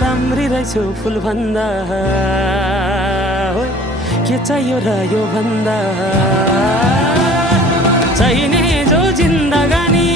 राम्री रहेछु फुल भन्दा के चाहियो र यो भन्दा चाहिने जो जिन्दगानी